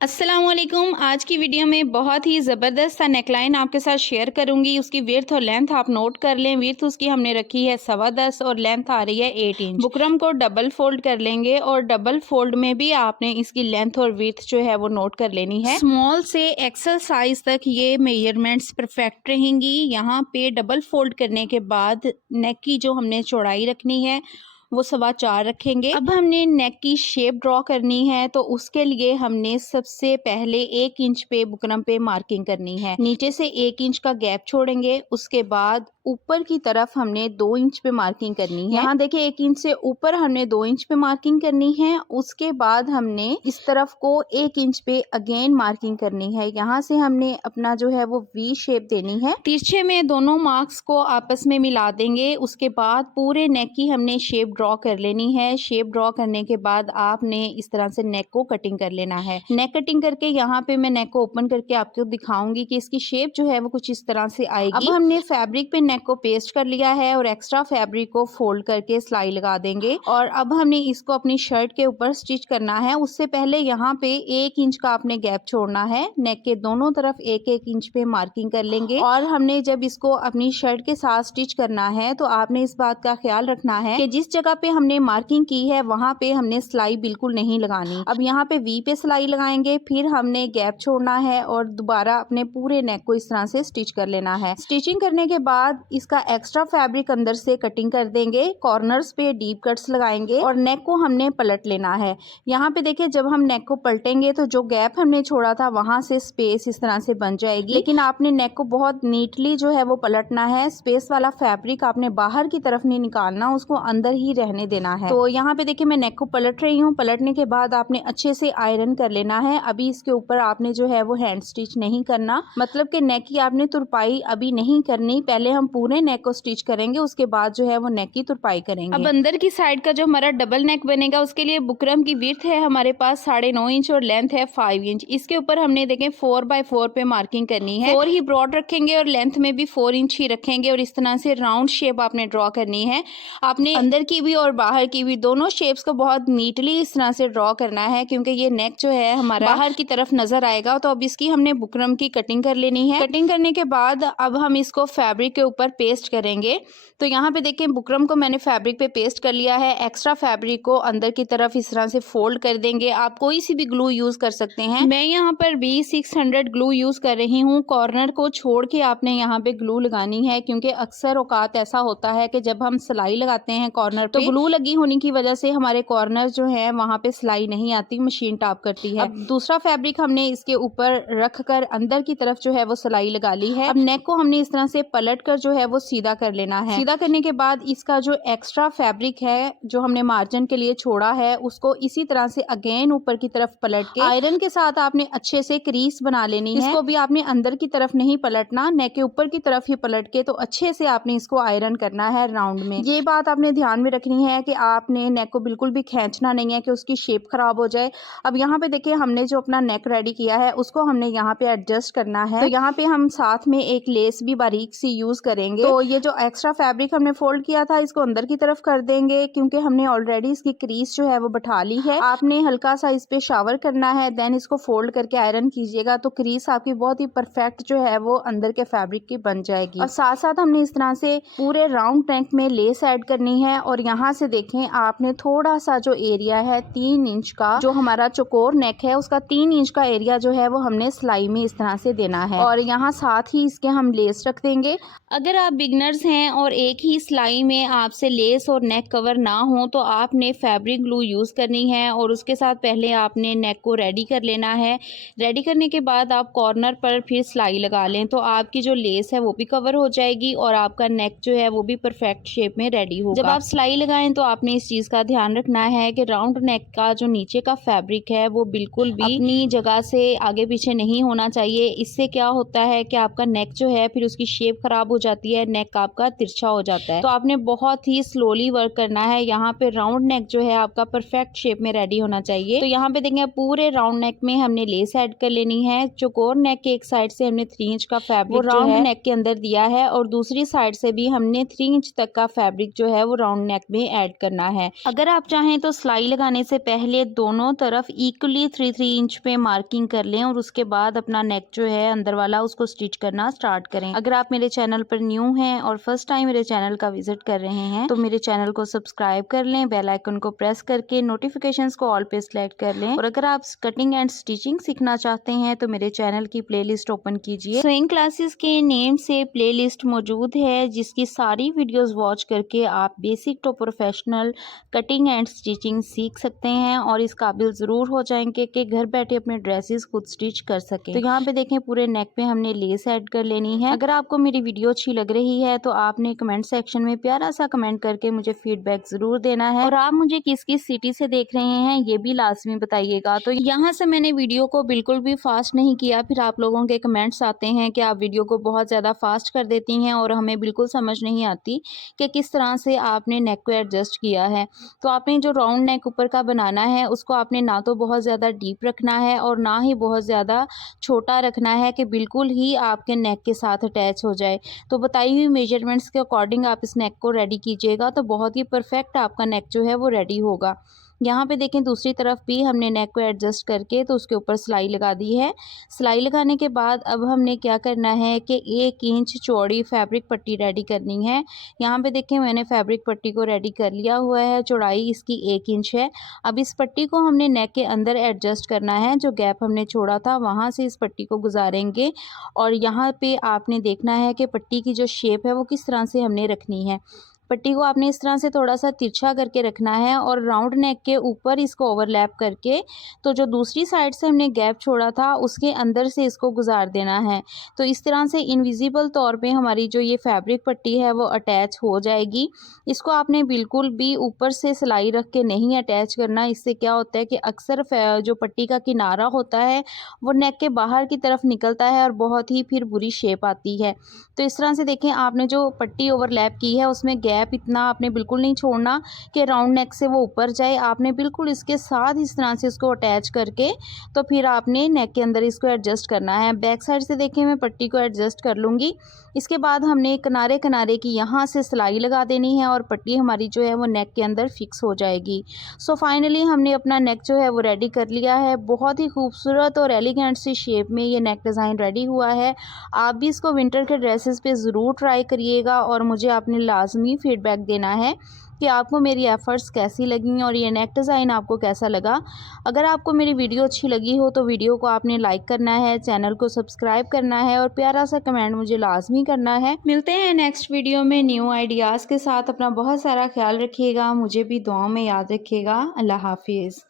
अस्सलामुअलैकुम। आज की वीडियो में बहुत ही ज़बरदस्त सा नेकलाइन आपके साथ शेयर करूंगी। उसकी विड्थ और लेंथ आप नोट कर लें। विड्थ उसकी हमने रखी है 10.25 और लेंथ आ रही है 8 इंच। बुकरम को डबल फोल्ड कर लेंगे और डबल फोल्ड में भी आपने इसकी लेंथ और विड्थ जो है वो नोट कर लेनी है। स्मॉल से एक्सल साइज तक ये मेजरमेंट्स परफेक्ट रहेंगी। यहाँ पे डबल फोल्ड करने के बाद नेक की जो हमने चौड़ाई रखनी है वो 4.25 रखेंगे। अब हमने नेक की शेप ड्रॉ करनी है, तो उसके लिए हमने सबसे पहले 1 इंच पे बुकरम पे मार्किंग करनी है। नीचे से 1 इंच का गैप छोड़ेंगे। उसके बाद ऊपर की तरफ हमने 2 इंच पे मार्किंग करनी है। यहाँ देखिए 1 इंच से ऊपर हमने 2 इंच पे मार्किंग करनी है। उसके बाद हमने इस तरफ को 1 इंच पे अगेन मार्किंग करनी है। यहाँ से हमने अपना जो है वो वी शेप देनी है। तिरछे में दोनों मार्क्स को आपस में मिला देंगे। उसके बाद पूरे नेक की हमने शेप ड्रॉ कर लेनी है। शेप ड्रॉ करने के बाद आपने इस तरह से नेक को कटिंग कर लेना है। नेक कटिंग करके यहाँ पे मैं नेक को ओपन करके आपको दिखाऊंगी कि इसकी शेप जो है वो कुछ इस तरह से आएगी। अब हमने फैब्रिक पे नेक को पेस्ट कर लिया है और एक्स्ट्रा फैब्रिक को फोल्ड करके सिलाई लगा देंगे। और अब हमने इसको अपनी शर्ट के ऊपर स्टिच करना है। उससे पहले यहाँ पे 1 इंच का आपने गैप छोड़ना है। नेक के दोनों तरफ 1-1 इंच पे मार्किंग कर लेंगे। और हमने जब इसको अपनी शर्ट के साथ स्टिच करना है तो आपने इस बात का ख्याल रखना है कि जिस जगह पे हमने मार्किंग की है वहां पे हमने सिलाई बिल्कुल नहीं लगानी। अब यहाँ पे वी पे सिलाई लगाएंगे, फिर हमने गैप छोड़ना है और दोबारा अपने पूरे नेक को इस तरह से स्टिच कर लेना है। स्टिचिंग करने के बाद इसका एक्स्ट्रा फैब्रिक अंदर से कटिंग कर देंगे। कॉर्नर्स पे डीप कट्स लगाएंगे और नेक को हमने पलट लेना है। यहाँ पे देखिए जब हम नेक को पलटेंगे तो जो गैप हमने छोड़ा था वहां से स्पेस इस तरह से बन जाएगी। लेकिन आपने नेक को बहुत नीटली जो है वो पलटना है। स्पेस वाला फैब्रिक आपने बाहर की तरफ नहीं निकालना, उसको अंदर ही रहने देना है। तो यहाँ पे देखिए मैं नेक को पलट रही हूँ। पलटने के बाद आपने अच्छे से आयरन कर लेना है। अभी इसके ऊपर आपने जो है वो हैंड स्टिच नहीं करना, मतलब कि नेक की आपने तुरपाई अभी नहीं करनी। पहले हम पूरे नेक को स्टिच करेंगे, उसके बाद जो है वो नेक की तुरपाई करेंगे। अब अंदर की साइड का जो हमारा डबल नेक बनेगा उसके लिए बुकरम की विड्थ है हमारे पास 9.5 इंच और लेंथ है 5 इंच। इसके ऊपर हमने देखें 4x4 पे मार्किंग करनी है। 4 ही ब्रॉड रखेंगे और लेंथ में भी 4 इंच ही रखेंगे और इस तरह से राउंड शेप आपने ड्रॉ करनी है। आपने अंदर की भी और बाहर की भी दोनों शेप्स को बहुत नीटली इस तरह से ड्रॉ करना है, क्योंकि ये नेक जो है हमारा बाहर की तरफ नजर आएगा। तो अब इसकी हमने बुकरम की कटिंग कर लेनी है। कटिंग करने के बाद अब हम इसको फैब्रिक के ऊपर पेस्ट करेंगे। तो यहाँ पे देखें बुकरम को मैंने फैब्रिक पे पेस्ट कर लिया है। एक्स्ट्रा फैब्रिक को अंदर की तरफ इस तरह से फोल्ड कर देंगे। आप कोई सी भी ग्लू यूज कर सकते हैं। मैं यहाँ पर B600 ग्लू यूज कर रही हूँ। कॉर्नर को छोड़ के आपने यहाँ पे ग्लू लगानी है, क्योंकि अक्सर औकात ऐसा होता है कि जब हम सिलाई लगाते हैं कॉर्नर पे तो ग्लू लगी होने की वजह से हमारे कॉर्नर जो है वहाँ पे सिलाई नहीं आती, मशीन टॉप करती है। अब दूसरा फैब्रिक हमने इसके ऊपर रख कर अंदर की तरफ जो है वो सिलाई लगा ली है। अब नेक को हमने इस तरह से पलट कर जो है वो सीधा कर लेना है। सीधा करने के बाद इसका जो एक्स्ट्रा फैब्रिक है जो हमने मार्जिन के लिए छोड़ा है उसको इसी तरह से अगेन ऊपर की तरफ पलट के आयरन के साथ आपने अच्छे से क्रीज बना लेनी है। इसको भी आपने अंदर की तरफ नहीं पलटना, नेक के ऊपर की तरफ ही पलट के तो अच्छे से आपने इसको आयरन करना है राउंड में। ये बात आपने ध्यान में रखनी है कि आपने नेक को बिल्कुल भी खींचना नहीं है कि उसकी शेप खराब हो जाए। अब यहाँ पे देखिए हमने जो अपना नेक रेडी किया है उसको हमने यहाँ पे एडजस्ट करना है। तो यहाँ पे हम साथ में एक लेस भी बारीक सी यूज करेंगे। तो ये जो एक्स्ट्रा फैब्रिक हमने फोल्ड किया था इसको अंदर की तरफ कर देंगे, क्योंकि हमने ऑलरेडी इसकी क्रीज जो है वो बैठा ली है। आपने हल्का सा इस पे शावर करना है, देन इसको फोल्ड करके आयरन कीजिएगा तो क्रीज आपकी बहुत ही परफेक्ट जो है वो अंदर के फैब्रिक की बन जाएगी। और साथ साथ हमने इस तरह से पूरे राउंड नेक में लेस ऐड करनी है। और यहाँ से देखें आपने थोड़ा सा जो एरिया है 3 इंच का, जो हमारा चौकोर नेक है उसका 3 इंच का एरिया जो है वो हमने सिलाई में इस तरह से देना है। और यहाँ साथ ही इसके हम लेस रख देंगे। अगर आप बिगनर्स हैं और एक ही सिलाई में आपसे लेस और नेक कवर ना हो तो आपने फैब्रिक ग्लू यूज करनी है और उसके साथ पहले आपने नेक को रेडी कर लेना है। रेडी करने के बाद आप कॉर्नर पर फिर सिलाई लगा लें तो आपकी जो लेस है वो भी कवर हो जाएगी और आपका नेक जो है वो भी परफेक्ट शेप में रेडी होगा। जब आप सिलाई लगाएं तो आपने इस चीज का ध्यान रखना है कि राउंड नेक का जो नीचे का फैब्रिक है वो बिल्कुल भी अपनी जगह से आगे पीछे नहीं होना चाहिए। इससे क्या होता है कि आपका नेक जो है फिर उसकी शेप खराब हो जाती है, नेक आपका तिरछा हो जाता है। तो आपने बहुत ही स्लोली वर्क करना है। यहाँ पे राउंड नेक जो है आपका परफेक्ट शेप में रेडी होना चाहिए। तो यहाँ पे देखेंगे पूरे राउंड नेक में हमने लेस ऐड कर लेनी है। चौकोर नेक के एक साइड से हमने 3 इंच का फैब्रिक राउंड नेक के अंदर दिया है और दूसरी साइड से भी हमने 3 इंच तक का फैब्रिक जो है वो राउंड नेक में ऐड करना है। अगर आप चाहें तो सिलाई लगाने से पहले दोनों तरफ इक्वली 3-3 इंच पे मार्किंग कर लें और उसके बाद अपना नेक जो है अंदर वाला उसको स्टिच करना स्टार्ट करें। अगर आप मेरे चैनल पर न्यू हैं और फर्स्ट टाइम मेरे चैनल का विजिट कर रहे हैं तो मेरे चैनल को सब्सक्राइब कर लें, बेल आइकन को प्रेस करके नोटिफिकेशंस को ऑल पे सेलेक्ट कर लें। और अगर आप कटिंग एंड स्टिचिंग सीखना चाहते हैं तो मेरे चैनल की प्लेलिस्ट ओपन कीजिए। स्विंग क्लासेस के नेम से प्लेलिस्ट मौजूद है जिसकी सारी वीडियोस वॉच करके आप basic to professional cutting and stitching सीख सकते हैं और इस काबिल ज़रूर हो जाएंगे कि घर बैठे अपने ड्रेसेस खुद स्टिच कर सकें। तो यहाँ पे देखें पूरे नेक पे हमने लेस ऐड कर लेनी है। अगर आपको मेरी वीडियो अच्छी लग रही है तो आपने कमेंट सेक्शन में प्यारा सा कमेंट करके मुझे फीडबैक ज़रूर देना है और आप मुझे किस किस सिटी से देख रहे हैं ये भी लाजमी बताइएगा। तो यहाँ से मैंने वीडियो को बिल्कुल भी फास्ट नहीं किया, फिर आप लोगों के कमेंट्स आते हैं कि आप वीडियो को बहुत ज़्यादा फास्ट कर देती हैं और हमें बिल्कुल समझ नहीं आती कि किस तरह से आपने नेक को एडजस्ट किया है। तो आपने जो राउंड नेक ऊपर का बनाना है उसको आपने ना तो बहुत ज़्यादा डीप रखना है और ना ही बहुत ज़्यादा छोटा रखना है कि बिल्कुल ही आपके नेक के साथ अटैच हो जाए। तो बताई हुई मेजरमेंट्स के अकॉर्डिंग आप इस नेक को रेडी कीजिएगा तो बहुत ही परफेक्ट आपका नेक जो है वो रेडी होगा। यहाँ पे देखें दूसरी तरफ भी हमने नेक को एडजस्ट करके तो उसके ऊपर सिलाई लगा दी है। सिलाई लगाने के बाद अब हमने क्या करना है कि 1 इंच चौड़ी फैब्रिक पट्टी रेडी करनी है। यहाँ पे देखें मैंने फैब्रिक पट्टी को रेडी कर लिया हुआ है, चौड़ाई इसकी 1 इंच है। अब इस पट्टी को हमने नेक के अंदर एडजस्ट करना है, जो गैप हमने छोड़ा था वहाँ से इस पट्टी को गुजारेंगे और यहाँ पे आपने देखना है कि पट्टी की जो शेप है वो किस तरह से हमने रखनी है। पट्टी को आपने इस तरह से थोड़ा सा तिरछा करके रखना है और राउंड नेक के ऊपर इसको ओवरलैप करके तो जो दूसरी साइड से हमने गैप छोड़ा था उसके अंदर से इसको गुजार देना है। तो इस तरह से इनविजिबल तौर पे हमारी जो ये फैब्रिक पट्टी है वो अटैच हो जाएगी। इसको आपने बिल्कुल भी ऊपर से सिलाई रख के नहीं अटैच करना, इससे क्या होता है कि अक्सर जो पट्टी का किनारा होता है वो नेक के बाहर की तरफ निकलता है और बहुत ही फिर बुरी शेप आती है। तो इस तरह से देखें आपने जो पट्टी ओवरलैप की है उसमें गैप इतना आपने बिल्कुल नहीं छोड़ना कि राउंड नेक से वो ऊपर जाए। आपने बिल्कुल इसके साथ इस तरह से इसको अटैच करके तो फिर आपने नेक के अंदर इसको एडजस्ट करना है। बैक साइड से देखें मैं पट्टी को एडजस्ट कर लूँगी। इसके बाद हमने किनारे किनारे की यहाँ से सिलाई लगा देनी है और पट्टी हमारी जो है वो नेक के अंदर फिक्स हो जाएगी। सो फाइनली हमने अपना नेक जो है वो रेडी कर लिया है। बहुत ही खूबसूरत और एलिगेंट सी शेप में ये नेक डिज़ाइन रेडी हुआ है। आप भी इसको विंटर के ड्रेसेस पे ज़रूर ट्राई करिएगा और मुझे आपने लाजमी फीडबैक देना है कि आपको मेरी एफ़र्ट्स कैसी लगी और ये नेक डिज़ाइन आपको कैसा लगा। अगर आपको मेरी वीडियो अच्छी लगी हो तो वीडियो को आपने लाइक करना है, चैनल को सब्सक्राइब करना है और प्यारा सा कमेंट मुझे लाजमी करना है। मिलते हैं नेक्स्ट वीडियो में न्यू आइडियाज़ के साथ। अपना बहुत सारा ख्याल रखिएगा, मुझे भी दुआओं में याद रखिएगा। अल्लाह हाफिज़।